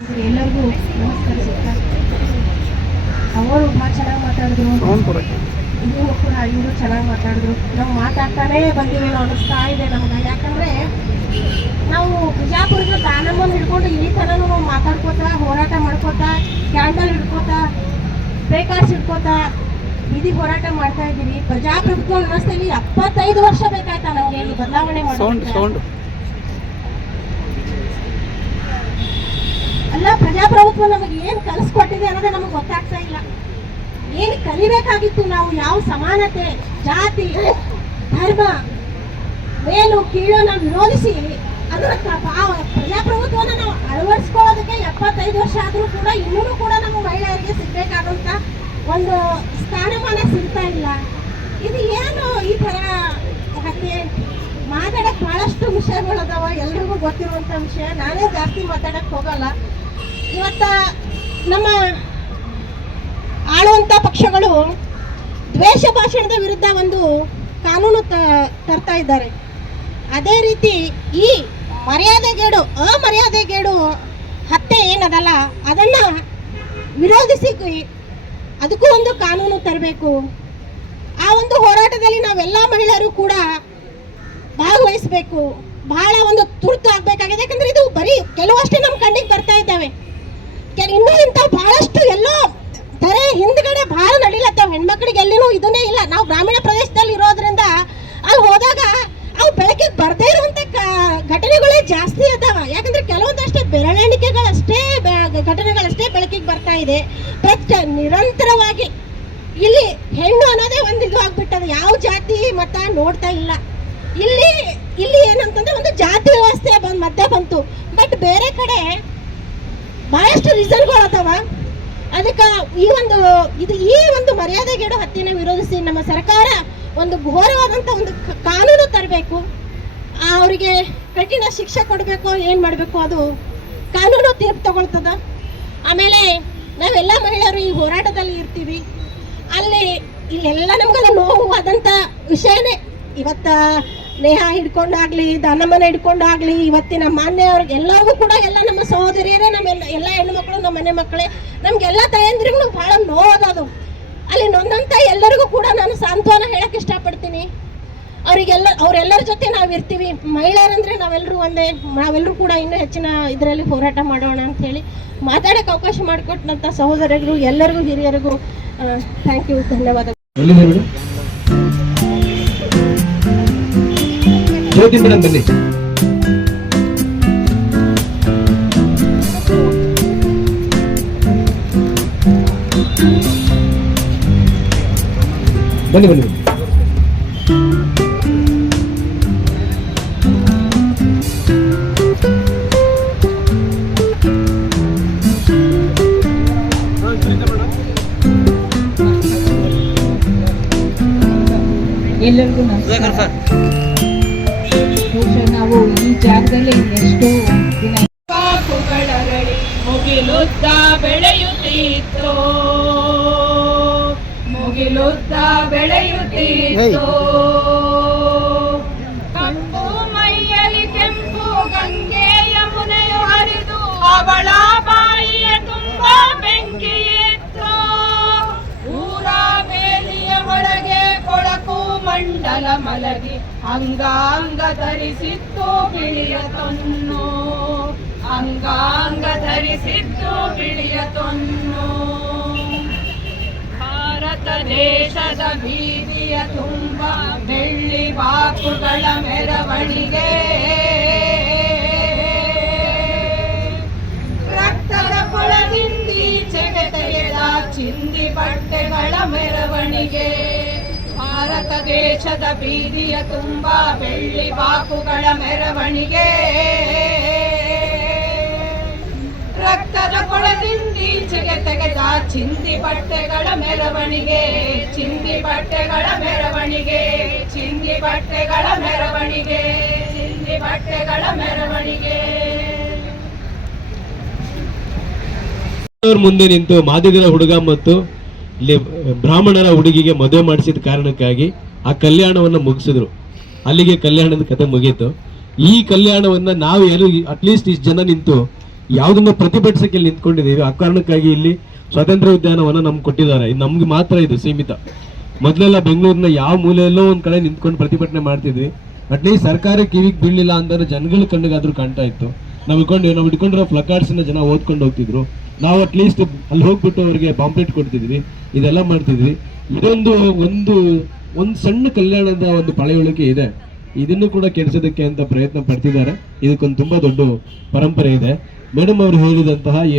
ಎಲ್ಲರಿಗೂ ನಮಸ್ಕಾರ ಸರ್. ಅವರು ಭಾಳ ಚೆನ್ನಾಗಿ ಮಾತಾಡಿದ್ರು, ಇವರು ಕೂಡ ಇವರು ಚೆನ್ನಾಗಿ ಮಾತಾಡಿದ್ರು. ನಾವು ಮಾತಾಡ್ತಾನೇ ಬಂದಿವಿ ಅನ್ನಿಸ್ತಾ ಇದೆ ನಮ್ಗೆ. ಯಾಕಂದರೆ ನಾವು ಬಿಜಾಪುರದ ದಾನಮ್ಮನ ಹಿಡ್ಕೊಂಡು ಈ ಥರನೂ ನಾವು ಮಾತಾಡ್ಕೋತಾ ಹೋರಾಟ ಮಾಡ್ಕೋತಾ ಕ್ಯಾಂಡಲ್ ಹಿಡ್ಕೋತಾ ಬೇಕಾರ್ಸ್ ಹಿಡ್ಕೋತಾ ಬೀದಿ ಹೋರಾಟ ಮಾಡ್ತಾ ಇದ್ದೀವಿ. ಪ್ರಜಾಪ್ರಭುತ್ವ ವ್ಯವಸ್ಥೆಯಲ್ಲಿ 75 ವರ್ಷ ಬೇಕಾಯ್ತಾ ನಮಗೆ ಈ ಬದಲಾವಣೆ ಮಾಡೋದು. ಅಲ್ಲ, ಪ್ರಜಾಪ್ರಭುತ್ವ ನಮಗೆ ಏನು ಕಲಿಸ್ಕೊಟ್ಟಿದೆ ಅನ್ನೋದೇ ನಮಗೆ ಗೊತ್ತಾಗ್ತಾ ಇಲ್ಲ. ಏನು ಕಲಿಬೇಕಾಗಿತ್ತು ನಾವು? ಯಾವ ಸಮಾನತೆ, ಜಾತಿ, ಧರ್ಮ, ಮೇಲು ಕೀಳನ್ನು ವಿರೋಧಿಸಿ ಅದರ ಪ್ರಜಾಪ್ರಭುತ್ವನ ನಾವು ಅಳವಡಿಸ್ಕೊಳ್ಳೋದಕ್ಕೆ 75 ವರ್ಷ ಆದರೂ ಕೂಡ ಇನ್ನೂ ಕೂಡ ನಮ್ಮ ಮಹಿಳೆಯರಿಗೆ ಸಿಗಬೇಕಾದಂಥ ಒಂದು ಸ್ಥಾನಮಾನ ಸಿಗ್ತಾ ಇಲ್ಲ. ಇದು ಏನು ಈ ಥರ ಹತ್ಯೆ? ಮಾತಾಡಕ್ಕೆ ಭಾಳಷ್ಟು ವಿಷಯಗಳದಾವ, ಎಲ್ರಿಗೂ ಗೊತ್ತಿರುವಂಥ ವಿಷಯ. ನಾನೇ ಜಾಸ್ತಿ ಮಾತಾಡಕ್ಕೆ ಹೋಗಲ್ಲ. ಇವತ್ತ ನಮ್ಮ ಆಳುವಂಥ ಪಕ್ಷಗಳು ದ್ವೇಷ ಭಾಷಣದ ವಿರುದ್ಧ ಒಂದು ಕಾನೂನು ತರ್ತಾ ಇದ್ದಾರೆ. ಅದೇ ರೀತಿ ಈ ಅಮರ್ಯಾದೆಗೇಡು ಹತ್ಯೆ ಏನದಲ್ಲ ಅದನ್ನು ವಿರೋಧಿಸಿ ಅದಕ್ಕೂ ಒಂದು ಕಾನೂನು ತರಬೇಕು. ಆ ಒಂದು ಹೋರಾಟದಲ್ಲಿ ನಾವೆಲ್ಲ ಮಹಿಳೆಯರು ಕೂಡ ಭಾಗವಹಿಸಬೇಕು. ಬಹಳ ಒಂದು ತುರ್ತು ಆಗಬೇಕಾಗಿದೆ. ಯಾಕಂದ್ರೆ ಇದು ಬರೀ ಕೆಲವಷ್ಟೇ ನಮ್ಮ ಕಣ್ಣಿಗೆ ಬರ್ತಾ ಇದ್ದಾವೆ. ಇನ್ನೂ ಇಂಥ ಬಹಳಷ್ಟು ಎಲ್ಲೋ ದರೆ ಹಿಂದ್ಗಡೆ ಭಾಳ ನಡೀಲತ್ತಾವ. ಹೆಣ್ಮಕ್ಳಿಗೆ ಎಲ್ಲಿನೂ ಇದನ್ನೇ ಇಲ್ಲ. ನಾವು ಗ್ರಾಮೀಣ ಪ್ರದೇಶದಲ್ಲಿ ಇರೋದ್ರಿಂದ ಅಲ್ಲಿ ಹೋದಾಗ ಅವು ಬೆಳಕಿಗೆ ಬರದೇ ಇರುವಂಥ ಘಟನೆಗಳೇ ಜಾಸ್ತಿ ಅದಾವ. ಯಾಕಂದ್ರೆ ಕೆಲವೊಂದಷ್ಟೇ ಬೆರಳೆಣಿಕೆಗಳಷ್ಟೇ ಘಟನೆಗಳಷ್ಟೇ ಬೆಳಕಿಗೆ ಬರ್ತಾ ಇದೆ. ಬಟ್ ನಿರಂತರವಾಗಿ ಇಲ್ಲಿ ಹೆಣ್ಣು ಅನ್ನೋದೇ ಒಂದು ಇದು ಆಗ್ಬಿಟ್ಟದ. ಯಾವ ಜಾತಿ ಮತ ನೋಡ್ತಾ ಇಲ್ಲ. ಇಲ್ಲಿ ಏನಂತಂದ್ರೆ ಒಂದು ಜಾತಿ ವ್ಯವಸ್ಥೆ ಮಧ್ಯೆ ಬಂತು. ಬಟ್ ಬೇರೆ ಕಡೆ ಬಹಳಷ್ಟು ರೀಸನ್ಗಳು ಅದಾವ. ಅದಕ್ಕೆ ಈ ಒಂದು ಮರ್ಯಾದೆಗೇಡು ಹತ್ಯೆನ ವಿರೋಧಿಸಿ ನಮ್ಮ ಸರ್ಕಾರ ಒಂದು ಘೋರವಾದಂಥ ಒಂದು ಕಾನೂನು ತರಬೇಕು. ಅವರಿಗೆ ಕಠಿಣ ಶಿಕ್ಷೆ ಕೊಡಬೇಕು. ಏನು ಮಾಡಬೇಕು ಅದು ಕಾನೂನು ತೀರ್ಪು ತಗೊಳ್ತದ. ಆಮೇಲೆ ನಾವೆಲ್ಲ ಮಹಿಳೆಯರು ಈ ಹೋರಾಟದಲ್ಲಿ ಇರ್ತೀವಿ. ಇಲ್ಲೆಲ್ಲ ನಮ್ಗೆಲ್ಲ ನೋವಾದಂಥ ವಿಷಯನೇ. ಇವತ್ತ ನೇಹ ಹಿಡ್ಕೊಂಡಾಗ್ಲಿ, ದಾನಮ್ಮನ ಹಿಡ್ಕೊಂಡಾಗ್ಲಿ, ಇವತ್ತಿನ ಮಾನ್ಯವ್ರಿಗೆ ಎಲ್ಲರಿಗೂ ಕೂಡ ಎಲ್ಲ ನಮ್ಮ ಸಹೋದರಿಯರೇ, ಎಲ್ಲ ಹೆಣ್ಣು ಮಕ್ಕಳು, ನಮ್ಮ ಮನೆ ಮಕ್ಕಳೇ, ನಮ್ಗೆಲ್ಲ ತಾಯಂದ್ರಿಗೂ ಭಾಳ ನೋವಾದದು. ಅಲ್ಲಿ ನೊಂದಂಥ ಎಲ್ಲರಿಗೂ ಕೂಡ ನಾನು ಸಾಂತ್ವನ ಹೇಳಕ್ಕೆ ಇಷ್ಟಪಡ್ತೀನಿ. ಅವರೆಲ್ಲರ ಜೊತೆ ನಾವಿರ್ತೀವಿ. ಮಹಿಳೆಯರಂದ್ರೆ ನಾವೆಲ್ಲರೂ ಒಂದೇ. ನಾವೆಲ್ಲರೂ ಕೂಡ ಇನ್ನೂ ಹೆಚ್ಚಿನ ಇದರಲ್ಲಿ ಹೋರಾಟ ಮಾಡೋಣ ಅಂತ ಹೇಳಿ ಮಾತಾಡೋಕ್ಕೆ ಅವಕಾಶ ಮಾಡಿಕೊಟ್ಟಂಥ ಸಹೋದರಿಯರು ಎಲ್ಲರಿಗೂ ಹಿರಿಯರಿಗೂ ಥ್ಯಾಂಕ್ ಯು, ಧನ್ಯವಾದ. ಜ್ಯೋತಿ ಮೇಡಮ್ ಬನ್ನಿ. ಬನ್ನಿ ಬನ್ನಿ. ಎಲ್ಲರಿಗೂ ನಮಸ್ಕಾರ. ನಾವು ಈ ಜಾಗದಲ್ಲಿ ಎಷ್ಟೋ ದಿನ ಮುಗಿಲುದ್ದ ಬೆಳೆಯುತ್ತಿತ್ತು, ಕಪ್ಪು ಮೈಯಲ್ಲಿ ಕೆಂಪು ಗಂಗೆ ಯಮುನೆಯು ಹರಿದು ಅವಳ ಬಾಯಿಯ ತುಂಬ ಬೆಂಕಿಯಿತ್ತು. ಊರ ಬೇಲಿಯ ಒಳಗೆ ಕೊಳಕು ಮಂಡಲ ಮಲಗಿ ಅಂಗಾಂಗ ಧರಿಸಿತ್ತು ಬಿಳಿಯ ತೊನ್ನು, ಭಾರತ ದೇಶದ ಬೀದಿಯ ತುಂಬ ಬೆಳ್ಳಿ ಬಾಕುಗಳ ಮೆರವಣಿಗೆ, ರಕ್ತದ ಕೊಳದಿಂದೀಚೆಗೆ ತೆಗೆದ ಚಿಂದಿ ಬಟ್ಟೆಗಳ ಮೆರವಣಿಗೆ. ಭಾರತ ದೇಶದ ಬೀದಿಯ ತುಂಬ ಬೆಳ್ಳಿ ಬಾಕುಗಳ ಮೆರವಣಿಗೆ, ರಕ್ತದ ಕೊಳದಿಂದೀಚೆಗೆ ತೆಗೆದ ಚಿಂದಿ ಬಟ್ಟೆಗಳ ಮೆರವಣಿಗೆ, ಚಿಂದಿ ಬಟ್ಟೆಗಳ ಮೆರವಣಿಗೆ, ಚಿಂದಿ ಬಟ್ಟೆಗಳ ಮೆರವಣಿಗೆ, ಚಿಂದಿ ಬಟ್ಟೆಗಳ ಮೆರವಣಿಗೆ. ಮುಂದೆ ನಿಂತು ಮಾದಿಗರ ಹುಡುಗ ಮತ್ತು ಇಲ್ಲಿ ಬ್ರಾಹ್ಮಣರ ಹುಡುಗಿಗೆ ಮದುವೆ ಮಾಡಿಸಿದ ಕಾರಣಕ್ಕಾಗಿ ಆ ಕಲ್ಯಾಣವನ್ನು ಮುಗಿಸಿದ್ರು. ಅಲ್ಲಿಗೆ ಕಲ್ಯಾಣದ ಕಥೆ ಮುಗೀತು. ಈ ಕಲ್ಯಾಣವನ್ನ ನಾವು ಅಟ್ಲೀಸ್ಟ್ ಇಷ್ಟು ಜನ ನಿಂತು ಯಾವುದನ್ನ ಪ್ರತಿಭಟಿಸಕ್ಕೆ ಇಲ್ಲಿ ನಿಂತ್ಕೊಂಡಿದ್ದೀವಿ. ಆ ಕಾರಣಕ್ಕಾಗಿ ಇಲ್ಲಿ ಸ್ವಾತಂತ್ರ್ಯ ಉದ್ಯಾನವನ ನಮ್ಗೆ ಕೊಟ್ಟಿದ್ದಾರೆ. ಇದು ನಮ್ಗೆ ಮಾತ್ರ ಇದು ಸೀಮಿತ. ಮೊದಲೆಲ್ಲ ಬೆಂಗಳೂರಿನ ಯಾವ ಮೂಲೆಯಲ್ಲೋ ಒಂದ್ ಕಡೆ ನಿಂತ್ಕೊಂಡು ಪ್ರತಿಭಟನೆ ಮಾಡ್ತಿದ್ವಿ. ಅಟ್ಲೀಸ್ಟ್ ಸರ್ಕಾರ ಕಿವಿಗೆ ಬೀಳಲಿಲ್ಲ ಅಂದ್ರೆ ಜನಗಳ ಕಣ್ಣಿಗಾದ್ರೂ ಕಾಣ್ತಾ ಇತ್ತು. ನಾವು ಇಟ್ಕೊಂಡಿರೋ ಫ್ಲಕಾರ್ಡ್ಸ್ನ ಜನ ಓದ್ಕೊಂಡು ಹೋಗ್ತಿದ್ರು. ನಾವು ಅಟ್ಲೀಸ್ಟ್ ಅಲ್ಲಿ ಹೋಗ್ಬಿಟ್ಟು ಅವ್ರಿಗೆ ಪಾಂಪ್ಲೆಟ್ ಕೊಡ್ತಿದ್ವಿ, ಇದೆಲ್ಲ ಮಾಡ್ತಿದ್ವಿ. ಇದೊಂದು ಒಂದು ಸಣ್ಣ ಕಲ್ಯಾಣದ ಒಂದು ಪಳೆಯುಳಿಕೆ ಇದೆ. ಇದನ್ನು ಕೂಡ ಕೆಡಿಸೋದಕ್ಕೆ ಅಂತ ಪ್ರಯತ್ನ ಪಡ್ತಿದ್ದಾರೆ. ಇದಕ್ಕೊಂದು ತುಂಬಾ ದೊಡ್ಡ ಪರಂಪರೆ ಇದೆ. ಮೇಡಮ್ ಅವರು ಹೇಳಿದಂತಹ ಈ